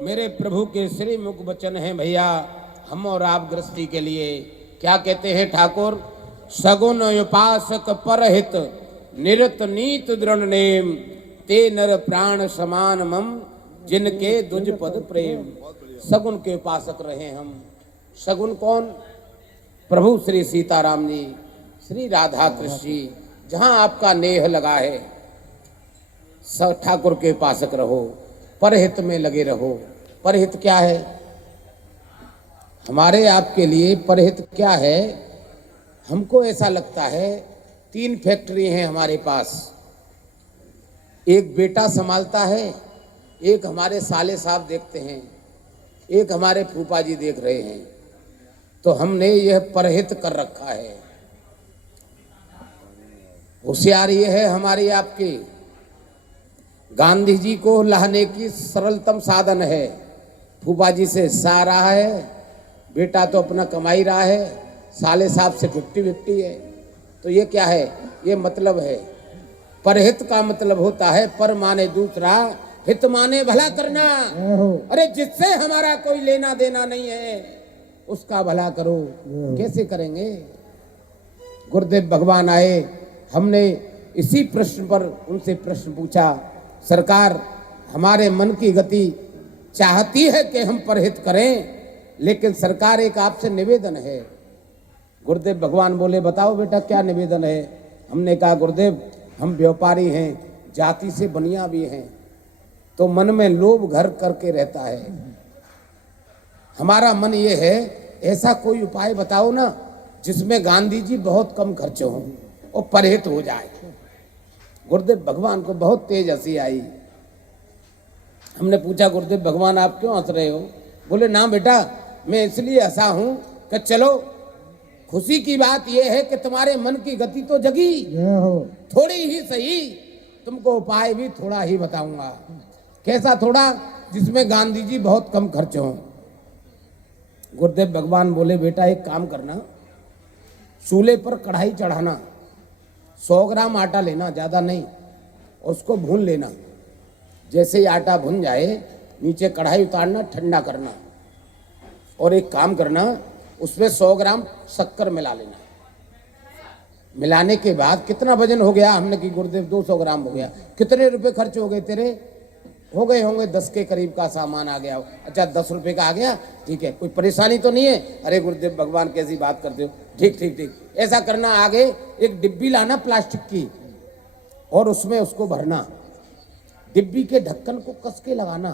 मेरे प्रभु के श्री मुख वचन है भैया, हम और आप गृहस्थी के लिए। क्या कहते हैं ठाकुर? सगुन उपासक परहित निरत नीत दृढ़ नेम, ते नर प्राण समान मम जिनके दुज पद प्रेम। सगुन के उपासक रहे हम। सगुन कौन? प्रभु श्री सीताराम जी, श्री राधा कृष्ण जी, जहां आपका नेह लगा है ठाकुर के उपासक रहो, परहित में लगे रहो। परहित क्या है? हमारे आपके लिए परहित क्या है? हमको ऐसा लगता है 3 फैक्ट्री हैं हमारे पास। एक बेटा संभालता है, एक हमारे साले साहब देखते हैं, एक हमारे फूफा जी देख रहे हैं। तो हमने यह परहित कर रखा है। होशियार ये है हमारी आपकी, गांधी जी को लाने की सरलतम साधन है। फूफा जी से हिस्सा आ रहा है, बेटा तो अपना कमाई रहा है, साले साहब से 50-50 है। तो ये क्या है? ये मतलब है। परहित का मतलब होता है पर माने दूसरा, हित माने भला करना। अरे जिससे हमारा कोई लेना देना नहीं है उसका भला करो। कैसे करेंगे? गुरुदेव भगवान आए, हमने इसी प्रश्न पर उनसे प्रश्न पूछा। सरकार, हमारे मन की गति चाहती है कि हम परहित करें, लेकिन सरकार एक आपसे निवेदन है। गुरुदेव भगवान बोले, बताओ बेटा क्या निवेदन है? हमने कहा, गुरुदेव हम व्यापारी हैं, जाति से बनिया भी हैं, तो मन में लोभ घर करके रहता है। हमारा मन ये है, ऐसा कोई उपाय बताओ ना जिसमें गांधी जी बहुत कम खर्च हों और परहित हो जाए। गुरुदेव भगवान को बहुत तेज हंसी आई। हमने पूछा, गुरुदेव भगवान आप क्यों हंस रहे हो? बोले, ना बेटा, मैं इसलिए हंसा हूं कि चलो खुशी की बात यह है कि तुम्हारे मन की गति तो जगी, थोड़ी ही सही, तुमको उपाय भी थोड़ा ही बताऊंगा। कैसा थोड़ा? जिसमें गांधी जी बहुत कम खर्च हों। गुरुदेव भगवान बोले, बेटा एक काम करना, चूल्हे पर कढ़ाई चढ़ाना, 100 ग्राम आटा लेना, ज़्यादा नहीं, और उसको भून लेना। जैसे ही आटा भुन जाए, नीचे कढ़ाई उतारना, ठंडा करना, और एक काम करना, उसमें 100 ग्राम शक्कर मिला लेना। मिलाने के बाद कितना वजन हो गया? हमने की गुरुदेव 200 ग्राम हो गया। कितने रुपए खर्च हो गए तेरे? हो गए होंगे 10 के करीब का सामान आ गया। अच्छा 10 रुपए का आ गया, ठीक है, कोई परेशानी तो नहीं है? अरे गुरुदेव भगवान कैसी बात करते हो, ठीक ठीक ठीक। ऐसा करना, आगे एक डिब्बी लाना प्लास्टिक की, और उसमें उसको भरना। डिब्बी के ढक्कन को कस के लगाना,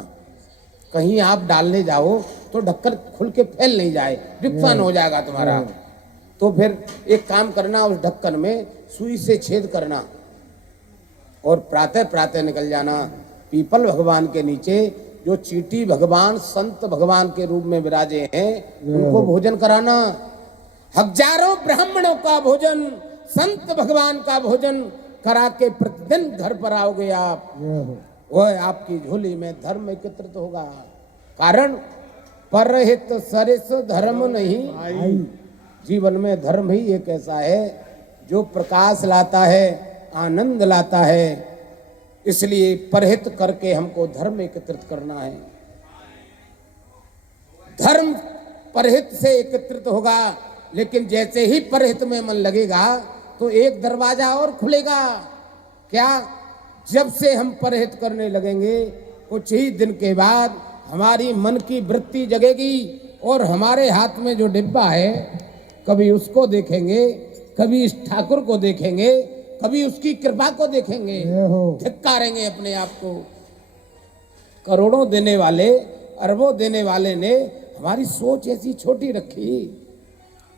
कहीं आप डालने जाओ तो ढक्कन खुल के फैल नहीं जाए, नुकसान हो जाएगा तुम्हारा। तो फिर एक काम करना, उस ढक्कन में सुई से छेद करना, और प्रातः प्रातः निकल जाना पीपल भगवान के नीचे, जो चीटी भगवान संत भगवान के रूप में विराजे हैं, उनको भोजन कराना। हजारों ब्राह्मणों का भोजन, संत भगवान का भोजन करा के प्रतिदिन घर पर आओगे आप, वह आपकी झोली में धर्म एकत्रित होगा। कारण परहित सरिस धर्म नहीं। जीवन में धर्म ही एक ऐसा है जो प्रकाश लाता है, आनंद लाता है। इसलिए परहित करके हमको धर्म एकत्रित करना है। धर्म परहित से एकत्रित होगा, लेकिन जैसे ही परहित में मन लगेगा तो एक दरवाजा और खुलेगा। क्या? जब से हम परहित करने लगेंगे, कुछ ही दिन के बाद हमारी मन की वृत्ति जगेगी, और हमारे हाथ में जो डिब्बा है, कभी उसको देखेंगे, कभी इस ठाकुर को देखेंगे, कभी उसकी कृपा को देखेंगे, धिक्कारेंगे अपने आप को। करोड़ों देने वाले, अरबों देने वाले ने हमारी सोच ऐसी छोटी रखी,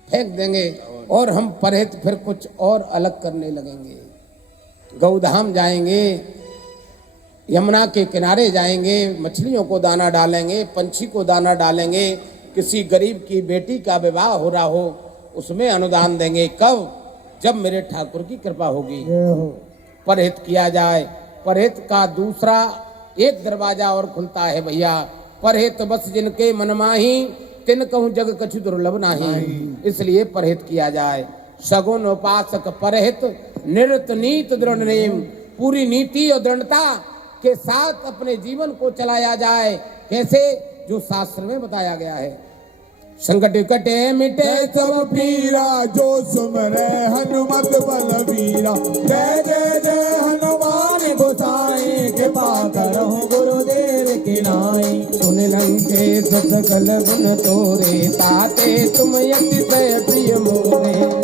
फेंक देंगे, और हम परहित फिर कुछ और अलग करने लगेंगे। गौधाम जाएंगे, यमुना के किनारे जाएंगे, मछलियों को दाना डालेंगे, पंछी को दाना डालेंगे, किसी गरीब की बेटी का विवाह हो रहा हो उसमें अनुदान देंगे। कब? जब मेरे ठाकुर की कृपा होगी। परहित किया जाए। परहित का दूसरा एक दरवाजा और खुलता है भैया। परहित बस जिनके मन माही, तिन कहूं जग कछु दुर्लभ नाही। इसलिए परहित किया जाए। सगुन उपासक परहित निरत नीत दृढ़ नेम। पूरी नीति और दृढ़ता के साथ अपने जीवन को चलाया जाए। कैसे? जो शास्त्र में बताया गया है। संकट कटे मिटे सब पीरा, जो सुमरे हनुमत बलवीरा। जय जय जय हनुमान गोसाई, कृपा करहु गुरुदेव की नाई। सुन लंकेश सकल गुण तोरे, ताते तुम अतिशय प्रिय मोरे।